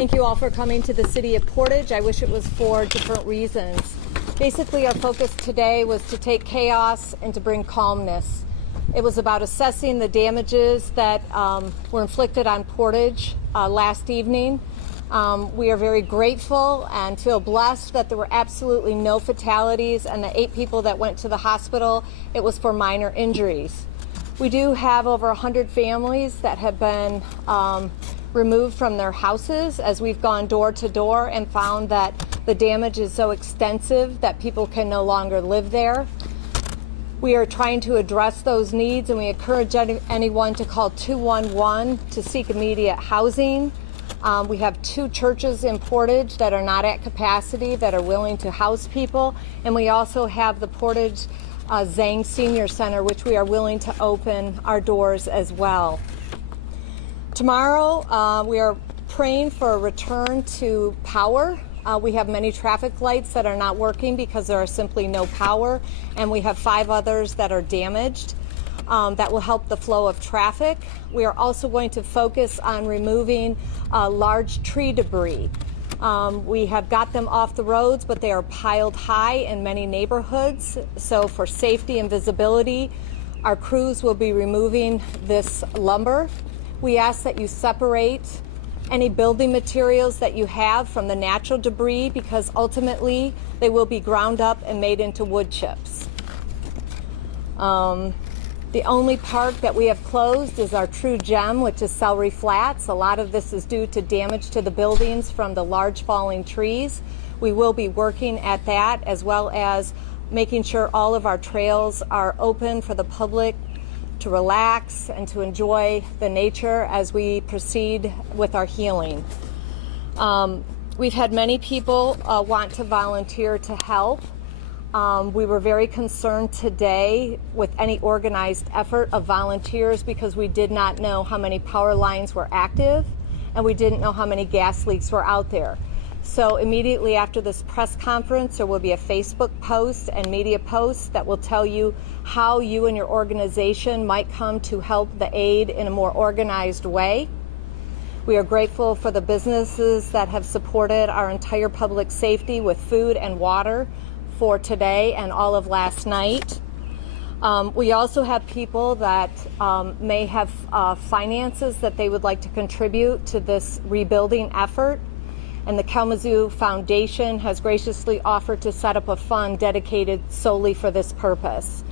Thank you all for coming to the City of Portage. I wish it was for different reasons. Basically, our focus today was to take chaos and to bring calmness. It was about assessing the damages that were inflicted on Portage last evening. We are very grateful and feel blessed that there were absolutely no fatalities, and the 8 people that went to the hospital, it was for minor injuries. We do have over 100 families that have been removed from their houses as we've gone door to door and found that the damage is so extensive that people can no longer live there. We are trying to address those needs, and we encourage anyone to call 211 to seek immediate housing. We have 2 churches in Portage that are not at capacity that are willing to house people, and we also have the Portage Zhang Senior Center, which we are willing to open our doors as well. Tomorrow, we are praying for a return to power. We have many traffic lights that are not working because there are simply no power, and we have 5 others that are damaged. That will help the flow of traffic. We are also going to focus on removing large tree debris. We have got them off the roads, but they are piled high in many neighborhoods. So for safety and visibility, our crews will be removing this lumber. We ask that you separate any building materials that you have from the natural debris, because ultimately they will be ground up and made into wood chips. The only park that we have closed is our true gem, which is Celery Flats. A lot of this is due to damage to the buildings from the large falling trees. We will be working at that, as well as making sure all of our trails are open for the public to relax and to enjoy the nature as we proceed with our healing. We've had many people want to volunteer to help. We were very concerned today with any organized effort of volunteers because we did not know how many power lines were active and we didn't know how many gas leaks were out there. So immediately after this press conference, there will be a Facebook post and media post that will tell you how you and your organization might come to help the aid in a more organized way. We are grateful for the businesses that have supported our entire public safety with food and water for today and all of last night. We also have people that may have finances that they would like to contribute to this rebuilding effort. And the Kalamazoo Foundation has graciously offered to set up a fund dedicated solely for this purpose.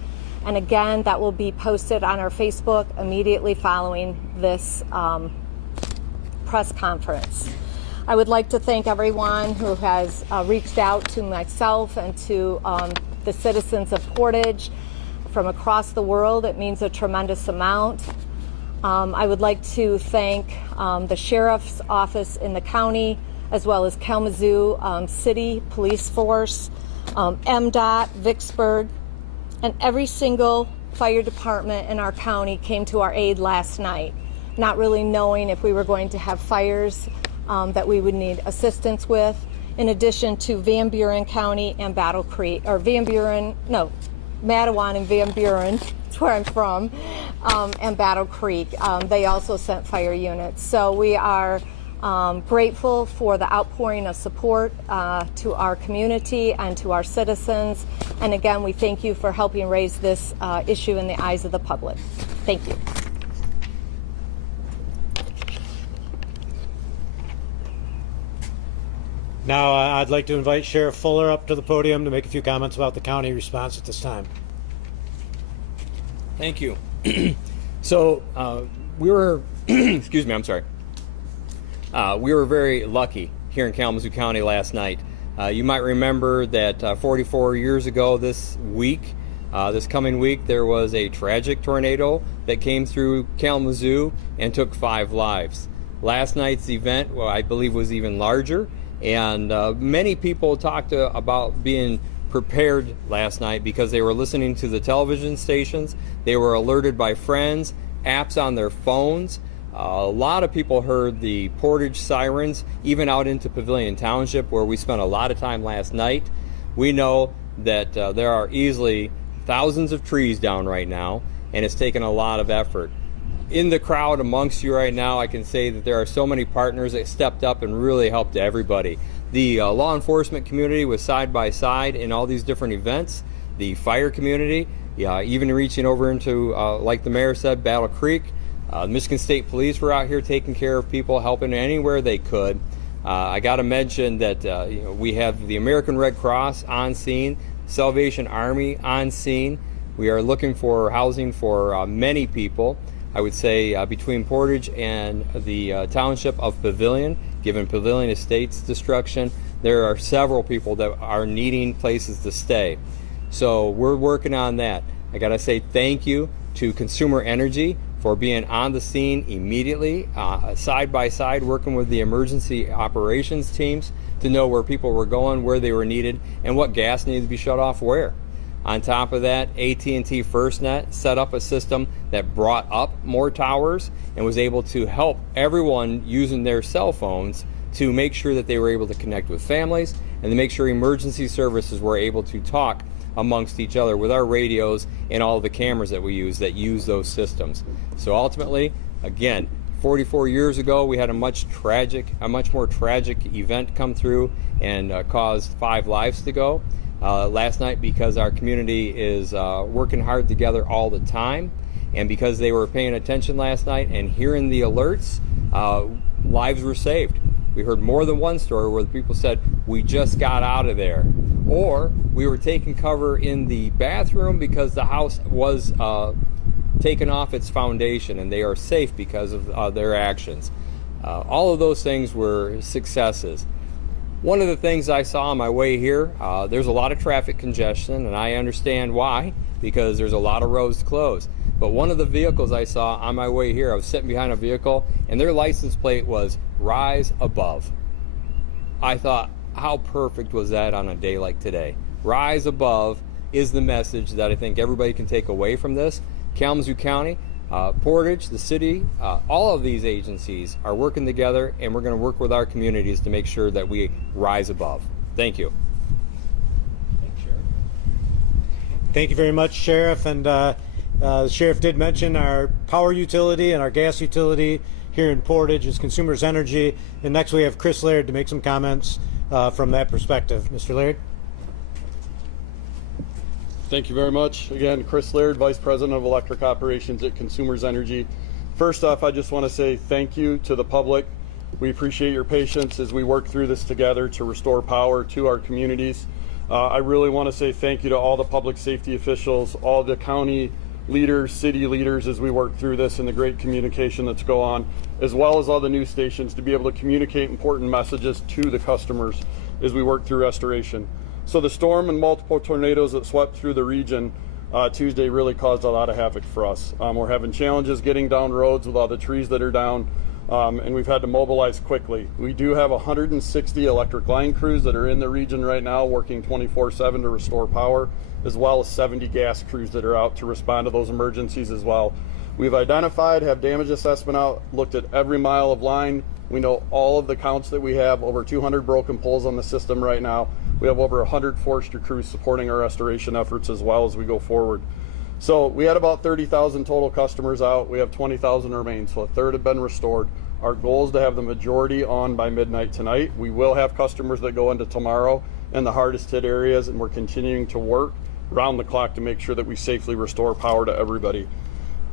And again, that will be posted on our Facebook immediately following this press conference. I would like to thank everyone who has reached out to myself and to the citizens of Portage from across the world. It means a tremendous amount. I would like to thank the Sheriff's Office in the county, as well as Kalamazoo City Police Force, MDOT, Vicksburg, and every single fire department in our county came to our aid last night, not really knowing if we were going to have fires that we would need assistance with, in addition to Van Buren County and Battle Creek, or Matawan and Van Buren, that's where I'm from, and Battle Creek. They also sent fire units. So we are grateful for the outpouring of support to our community and to our citizens. And again, we thank you for helping raise this issue in the eyes of the public. Thank you. Now, I'd like to invite Sheriff Fuller up to the podium to make a few comments about the county response at this time. Thank you. So we were, excuse me, I'm sorry. We were very lucky here in Kalamazoo County last night. You might remember that 44 years ago this coming week, there was a tragic tornado that came through Kalamazoo and took 5 lives. Last night's event, well, I believe, was even larger. And many people talked about being prepared last night because they were listening to the television stations. They were alerted by friends, apps on their phones. A lot of people heard the Portage sirens, even out into Pavilion Township, where we spent a lot of time last night. We know that there are easily thousands of trees down right now, and it's taken a lot of effort. in the crowd amongst you right now, I can say that there are so many partners that stepped up and really helped everybody. The law enforcement community was side by side in all these different events. The fire community, even reaching over into, like the mayor said, Battle Creek. Michigan State Police were out here taking care of people, helping anywhere they could. I got to mention that we have the American Red Cross on scene, Salvation Army on scene. We are looking for housing for many people. I would say between Portage and the township of Pavilion, given Pavilion Estates destruction, there are several people that are needing places to stay. So we're working on that. I got to say thank you to Consumer Energy for being on the scene immediately, side by side, working with the emergency operations teams to know where people were going, where they were needed, and what gas needed to be shut off where. On top of that, AT&T FirstNet set up a system that brought up more towers and was able to help everyone using their cell phones to make sure that they were able to connect with families and to make sure emergency services were able to talk amongst each other with our radios and all of the cameras that we use those systems. So ultimately, again, 44 years ago, we had a much more tragic event come through and caused 5 lives to go. Last night, because our community is working hard together all the time, and because they were paying attention last night and hearing the alerts, lives were saved. We heard more than one story where the people said, we just got out of there. Or we were taking cover in the bathroom because the house was taken off its foundation and they are safe because of their actions. All of those things were successes. One of the things I saw on my way here, there's a lot of traffic congestion, and I understand why, because there's a lot of roads closed. But one of the vehicles I saw on my way here, I was sitting behind a vehicle, and their license plate was Rise Above. I thought, how perfect was that on a day like today? Rise Above is the message that I think everybody can take away from this. Kalamazoo County, Portage, the city, all of these agencies are working together, and we're going to work with our communities to make sure that we rise above. Thank you. Thanks, Sheriff. Thank you very much, Sheriff. And the Sheriff did mention our power utility and our gas utility here in Portage is Consumers Energy. And next we have Chris Laird to make some comments from that perspective. Mr. Laird. Thank you very much. Again, Chris Laird, Vice President of Electric Operations at Consumers Energy. First off, I just want to say thank you to the public. We appreciate your patience as we work through this together to restore power to our communities. I really want to say thank you to all the public safety officials, all the county leaders, city leaders as we work through this and the great communication that's going on, as well as all the news stations to be able to communicate important messages to the customers as we work through restoration. So the storm and multiple tornadoes that swept through the region Tuesday really caused a lot of havoc for us. We're having challenges getting down roads with all the trees that are down, and we've had to mobilize quickly. We do have 160 electric line crews that are in the region right now working 24/7 to restore power, as well as 70 gas crews that are out to respond to those emergencies as well. We've identified, have damage assessment out, looked at every mile of line. We know all of the counts that we have, over 200 broken poles on the system right now. We have over 100 forestry crews supporting our restoration efforts as well as we go forward. So we had about 30,000 total customers out. We have 20,000 remain, so a third have been restored. Our goal is to have the majority on by midnight tonight. We will have customers that go into tomorrow in the hardest hit areas, and we're continuing to work round the clock to make sure that we safely restore power to everybody.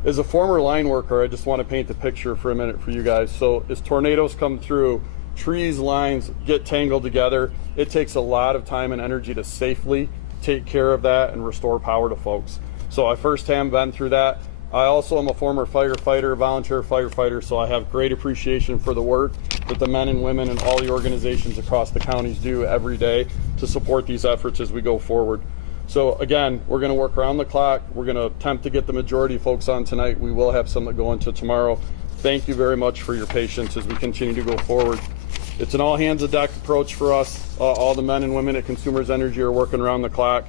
As a former line worker, I just want to paint the picture for a minute for you guys. So as tornadoes come through, trees, lines get tangled together. It takes a lot of time and energy to safely take care of that and restore power to folks. So I firsthand been through that. I also am a former firefighter, volunteer firefighter, so I have great appreciation for the work that the men and women and all the organizations across the counties do every day to support these efforts as we go forward. So again, we're going to work around the clock. We're going to attempt to get the majority of folks on tonight. We will have some that go into tomorrow. Thank you very much for your patience as we continue to go forward. It's an all hands on deck approach for us. All the men and women at Consumers Energy are working around the clock.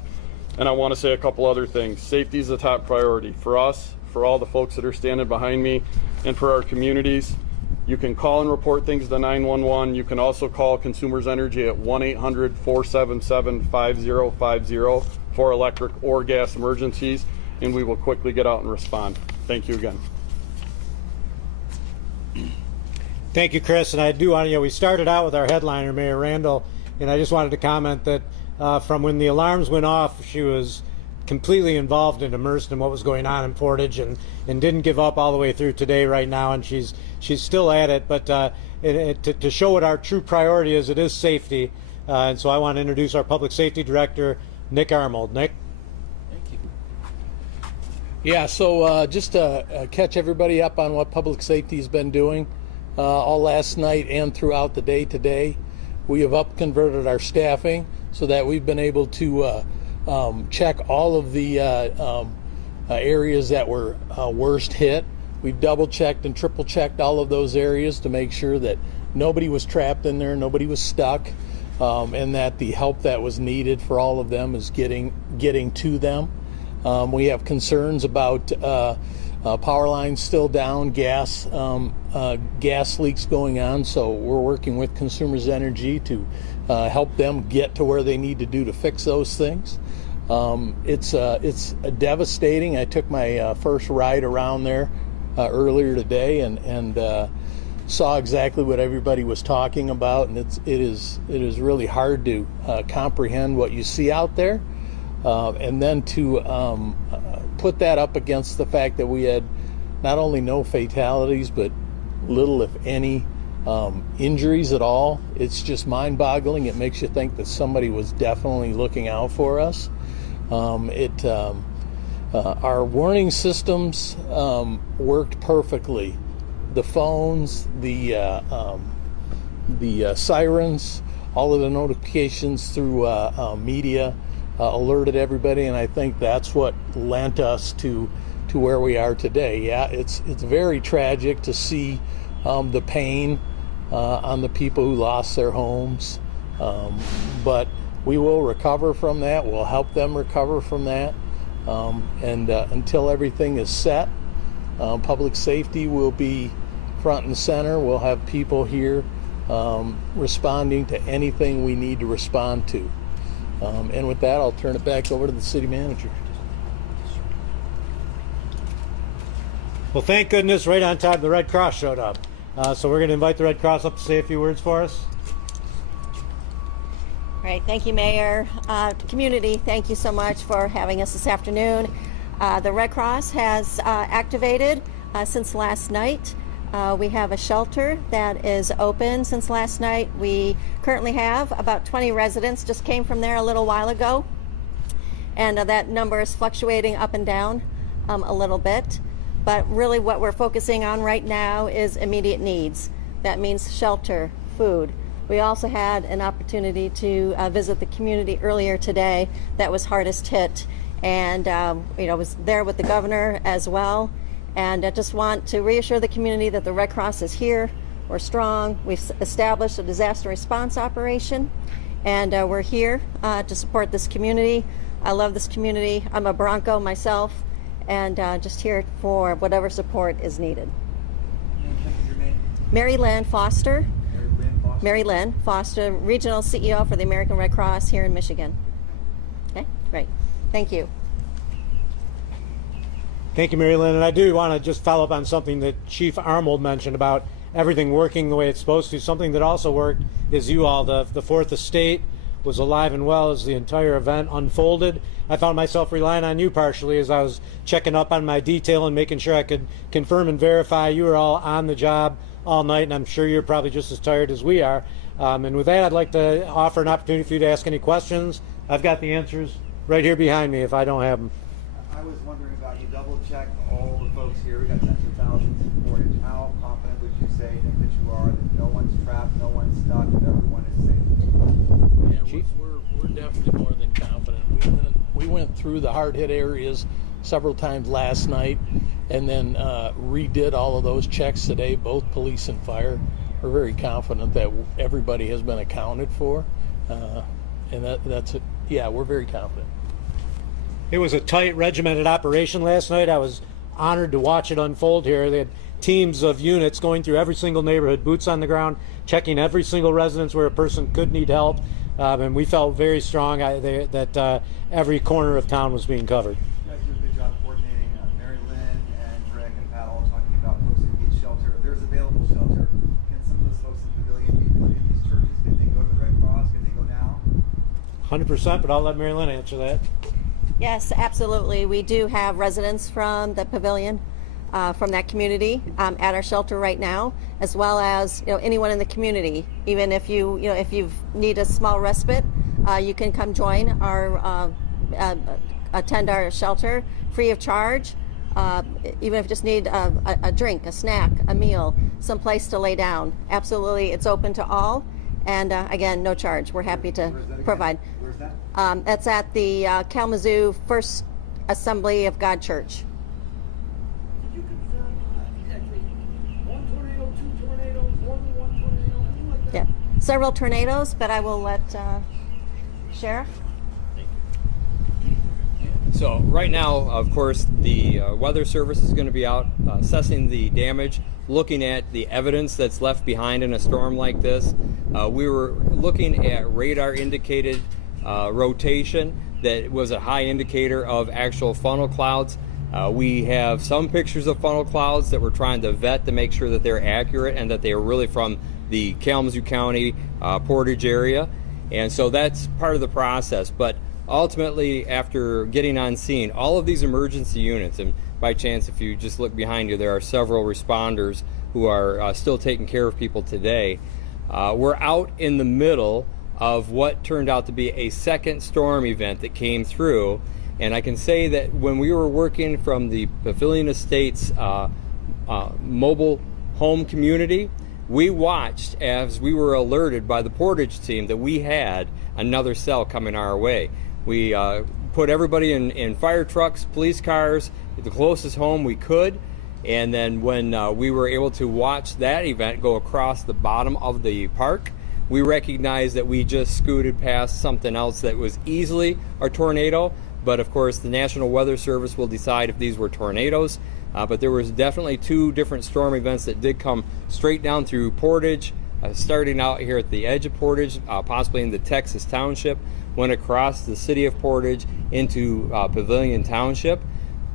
And I want to say a couple other things. Safety is the top priority for us, for all the folks that are standing behind me, and for our communities. You can call and report things to 911. You can also call Consumers Energy at 1-800-477-5050 for electric or gas emergencies, and we will quickly get out and respond. Thank you again. Thank you, Chris. And I do want to, we started out with our headliner, Mayor Randall, and I just wanted to comment that from when the alarms went off, she was completely involved and immersed in what was going on in Portage, and didn't give up all the way through today right now, and she's still at it. But to show what our true priority is, it is safety. And so I want to introduce our Public Safety Director, Nick Armold. Nick? Yeah, so just to catch everybody up on what public safety has been doing all last night and throughout the day today, we have up-converted our staffing so that we've been able to check all of the areas that were worst hit. We've double-checked and triple-checked all of those areas to make sure that nobody was trapped in there, nobody was stuck, and that the help that was needed for all of them is getting to them. We have concerns about power lines still down, gas leaks going on, so we're working with Consumers Energy to help them get to where they need to do to fix those things. It's devastating. I took my first ride around there earlier today and saw exactly what everybody was talking about, and it is really hard to comprehend what you see out there. And then to put that up against the fact that we had not only no fatalities, but little, if any, injuries at all, it's just mind-boggling. It makes you think that somebody was definitely looking out for us. Our warning systems worked perfectly. The phones, the sirens, all of the notifications through media alerted everybody, and I think that's what lent us to where we are today. Yeah, it's very tragic to see the pain on the people who lost their homes, but we will recover from that. We'll help them recover from that, and until everything is set, public safety will be front and center. We'll have people here responding to anything we need to respond to. And with that, I'll turn it back over to the city manager. Well, thank goodness, right on time, the Red Cross showed up. So we're going to invite the Red Cross up to say a few words for us. All right, thank you, Mayor. Community, thank you so much for having us this afternoon. The Red Cross has activated since last night. We have a shelter that is open since last night. We currently have about 20 residents, just came from there a little while ago. And that number is fluctuating up and down a little bit. But really what we're focusing on right now is immediate needs. That means shelter, food. We also had an opportunity to visit the community earlier today that was hardest hit. And was there with the governor as well. And I just want to reassure the community that the Red Cross is here. We're strong. We've established a disaster response operation, and we're here to support this community. I love this community. I'm a Bronco myself, and just here for whatever support is needed. Your name? Mary Lynn Foster. Mary Lynn Foster. Mary Lynn Foster, Regional CEO for the American Red Cross here in Michigan. Okay, great. Thank you. Thank you, Mary Lynn. And I do want to just follow up on something that Chief Armold mentioned about everything working the way it's supposed to. Something that also worked is you all. The Fourth Estate was alive and well as the entire event unfolded. I found myself relying on you partially as I was checking up on my detail and making sure I could confirm and verify you were all on the job all night, and I'm sure you're probably just as tired as we are. And with that, I'd like to offer an opportunity for you to ask any questions. I've got the answers right here behind me if I don't have them. I was wondering about, you double checked all the folks here. We got tens of thousands in Portage. How confident would you say that you are that no one's trapped, no one's stuck, and everyone is safe? Yeah, Chief? we're definitely more than confident. We went through the hard hit areas several times last night, and then redid all of those checks today, both police and fire. We're very confident that everybody has been accounted for, and that's it. Yeah, we're very confident. It was a tight, regimented operation last night. I was honored to watch it unfold here. They had teams of units going through every single neighborhood, boots on the ground, checking every single residence where a person could need help, and we felt very strong that every corner of town was being covered. You guys do a good job coordinating. Mary Lynn and Greg and Pat all talking about posting each shelter. There's available shelter. Can some 100%, but I'll let Mary Lynn answer that. Yes, absolutely. We do have residents from the pavilion, from that community, at our shelter right now, as well as anyone in the community. Even if if you need a small respite, you can come join our attend our shelter free of charge. Even if you just need a drink, a snack, a meal, some place to lay down. Absolutely, it's open to all, and again, no charge. We're happy to provide. Where's that? That's at the Kalamazoo First Assembly of God Church. Did you confirm exactly one tornado, two tornadoes, more than one tornado, anything like that? Yeah, several tornadoes, but I will let Sheriff. So right now, of course, the Weather Service is going to be out assessing the damage, looking at the evidence that's left behind in a storm like this. We were looking at radar indicated rotation that was a high indicator of actual funnel clouds. We have some pictures of funnel clouds that we're trying to vet to make sure that they're accurate and that they are really from the Kalamazoo County Portage area. And so that's part of the process. But ultimately, after getting on scene, all of these emergency units, and by chance, if you just look behind you, there are several responders who are still taking care of people today. We're out in the middle of what turned out to be a second storm event that came through. And I can say that when we were working from the Pavilion Estates mobile home community, we watched as we were alerted by the Portage team that we had another cell coming our way. We put everybody in fire trucks, police cars, the closest home we could. And then when we were able to watch that event go across the bottom of the park, we recognized that we just scooted past something else that was easily a tornado. But of course, the National Weather Service will decide if these were tornadoes. But there was definitely two different storm events that did come straight down through Portage, starting out here at the edge of Portage, possibly in the Texas Township, went across the city of Portage into Pavilion Township.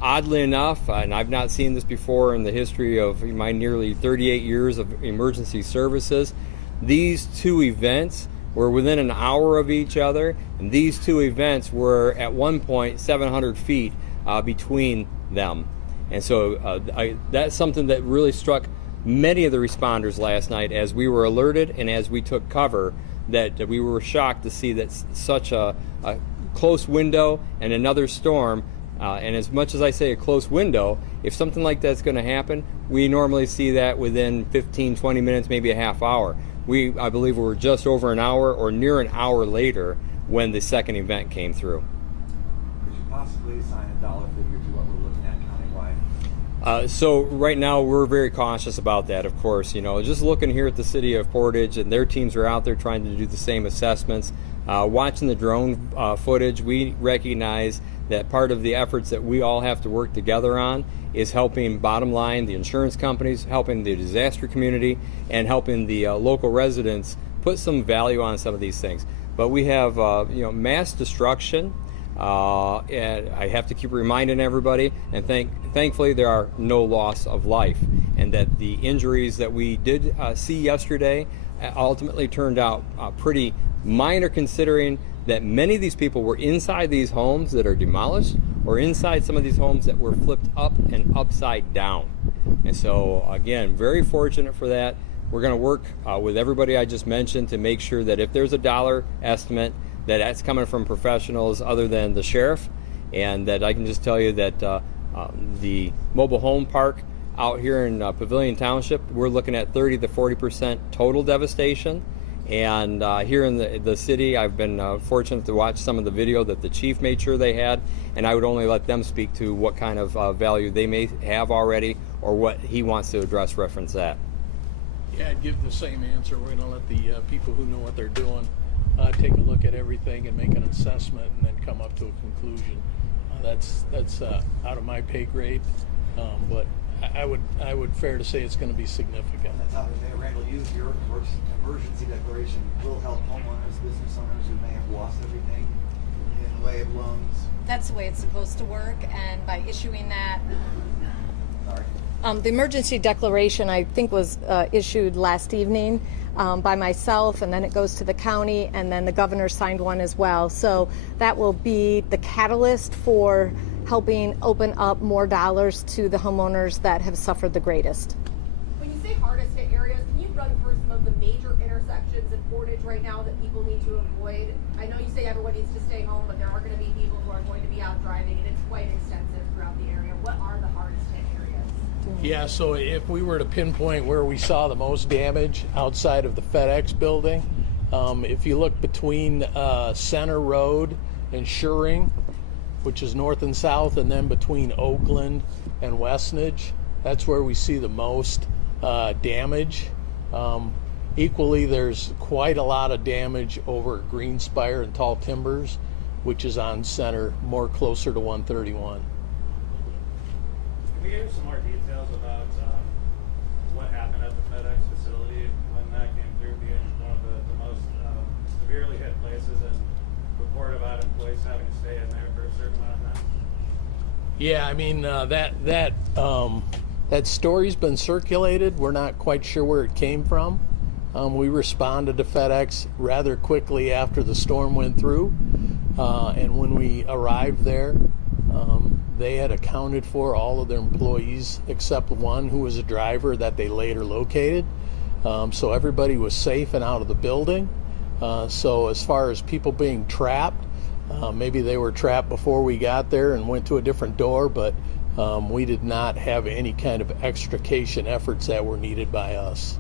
Oddly enough, and I've not seen this before in the history of my nearly 38 years of emergency services, these two events were within an hour of each other, and these two events were at one point 700 feet between them. And so that's something that really struck many of the responders last night as we were alerted and as we took cover, that we were shocked to see that such a close window and another storm. And as much as I say a close window, if something like that's going to happen, we normally see that within 15, 20 minutes, maybe a half hour. I believe we were just over an hour or near an hour later when the second event came through. Could you possibly assign a dollar figure to what we're looking at countywide? So right now we're very cautious about that, of course. Just looking here at the city of Portage, and their teams are out there trying to do the same assessments. Watching the drone footage, we recognize that part of the efforts that we all have to work together on is helping, bottom line, the insurance companies, helping the disaster community, and helping the local residents put some value on some of these things. But we have mass destruction, and I have to keep reminding everybody, and thankfully there are no loss of life, and that the injuries that we did see yesterday ultimately turned out pretty minor, considering that many of these people were inside these homes that are demolished, or inside some of these homes that were flipped up and upside down. And so again, very fortunate for that. We're going to work with everybody I just mentioned to make sure that if there's a dollar estimate, that's coming from professionals other than the sheriff, and that I can just tell you that the mobile home park out here in Pavilion Township, we're looking at 30 to 40% total devastation. And here in the city, I've been fortunate to watch some of the video that the chief made sure they had, and I would only let them speak to what kind of value they may have already, or what he wants to address reference that. Yeah, I'd give the same answer. We're going to let the people who know what they're doing take a look at everything and make an assessment, and then come up to a conclusion. That's out of my pay grade, but I would fair to say it's going to be significant. On the top of that, Randall, your emergency declaration will help homeowners, business owners who may have lost everything in the way of loans. That's the way it's supposed to work, and by issuing that, Sorry. The emergency declaration, I think, was issued last evening by myself, and then it goes to the county, and then the governor signed one as well. So that will be the catalyst for helping open up more dollars to the homeowners that have suffered the greatest. When you say hardest hit areas, can you run through some of the major intersections in Portage right now that people need to avoid? I know you say everyone needs to stay home, but there are going to be people who are going to be out driving, and it's quite extensive throughout the area. What are the hardest hit areas? Yeah, so if we were to pinpoint where we saw the most damage outside of the FedEx building, if you look between Center Road and Shuring, which is north and south, and then between Oakland and Westnedge, that's where we see the most damage. Equally, there's quite a lot of damage over at Greenspire and Tall Timbers, which is on Center, more closer to 131. Can we give some more details about what happened at the FedEx facility when that came through being one of the most severely hit places, and report about employees having to stay in there for a certain amount of time? Yeah, I mean, that story's been circulated. We're not quite sure where it came from. We responded to FedEx rather quickly after the storm went through, and when we arrived there, they had accounted for all of their employees except one who was a driver that they later located. So everybody was safe and out of the building. So as far as people being trapped, maybe they were trapped before we got there and went to a different door, but we did not have any kind of extrication efforts that were needed by us.